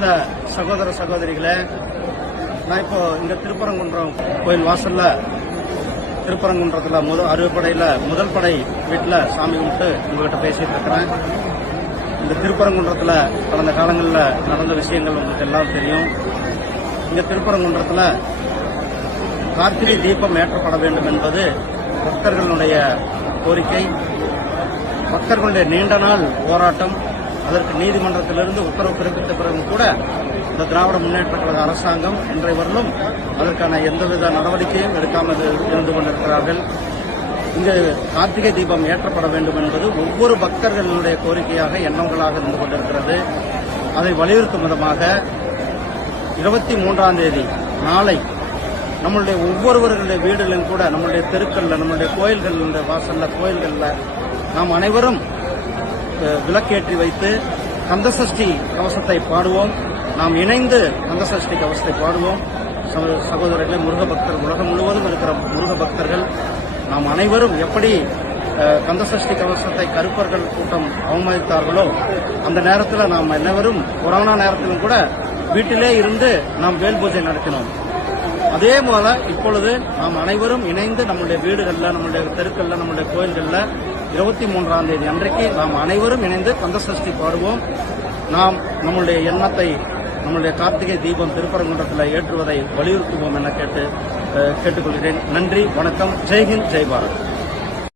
அன்பார்ந்த சகோதர சகோதரிகளே, நான் இப்போ இந்த திருப்பரங்குன்றம் கோயில் வாசல்ல திருப்பரங்குன்றத்தில் அறுபடையில் முதல் படை வீட்டில் சாமி கும்பிட்டு உங்ககிட்ட பேசிட்டு இருக்கிறேன். இந்த திருப்பரங்குன்றத்தில் கடந்த காலங்களில் நடந்த விஷயங்கள் உங்களுக்கு எல்லாம் தெரியும். இந்த திருப்பரங்குன்றத்தில் கார்த்திகை தீபம் ஏற்றப்பட வேண்டும் என்பது பக்தர்களுடைய கோரிக்கை. பக்தர்களுடைய நீண்ட நாள் போராட்டம். அதற்கு நீதிமன்றத்திலிருந்து உத்தரவு பிறப்பித்த பிறகும் கூட இந்த திராவிட முன்னேற்ற கழக அரசாங்கம் இன்றைய வரலும் அதற்கான எந்தவித நடவடிக்கையும் எடுக்காமல் இருந்து கொண்டிருக்கிறார்கள். இங்கு கார்த்திகை தீபம் ஏற்றப்பட வேண்டும் என்பது ஒவ்வொரு பக்தர்களுடைய கோரிக்கையாக எண்ணங்களாக இருந்து கொண்டிருக்கிறது. அதை வலியுறுத்தும் விதமாக 23ஆம் தேதி நாளை நம்மளுடைய ஒவ்வொருவர்களுடைய வீடுகளிலும் கூட, நம்மளுடைய தெருக்கள்ல, நம்மளுடைய கோயில்கள் வாசல்ல, கோயில்கள்ல நாம் அனைவரும் விளக்கேற்றி வைத்து கந்தசஷ்டி கவசத்தை பாடுவோம். நாம் இணைந்து கந்தசஷ்டி கவசத்தை பாடுவோம். சகோதரர்களே, முருக பக்தர்கள், உலகம் முழுவதும் இருக்கிற முருக பக்தர்கள் நாம் அனைவரும் எப்படி கந்தசஷ்டி கவசத்தை கருப்பர்கள் கூட்டம் அவமதித்தார்களோ, அந்த நேரத்தில் நாம் அனைவரும் கொரோனா நேரத்திலும் கூட வீட்டிலே இருந்து நாம் வேல் பூஜை நடத்தினோம். அதே போல இப்பொழுது நாம் அனைவரும் இணைந்து நம்முடைய வீடுகளில், நம்முடைய தெருக்களில், நம்முடைய கோயில்களில் 23ஆம் தேதி அன்றைக்கு நாம் அனைவரும் இணைந்து கந்தசஷ்டி பாடுவோம். நாம் நம்முடைய எண்ணத்தை, நம்முடைய கார்த்திகை தீபம் திருப்பரங்குன்றத்தில் ஏற்றுவதை வலியுறுத்துவோம் என கேட்டுக்கொள்கிறேன். நன்றி, வணக்கம். ஜெய்ஹிந்த், ஜெய் பாரத்.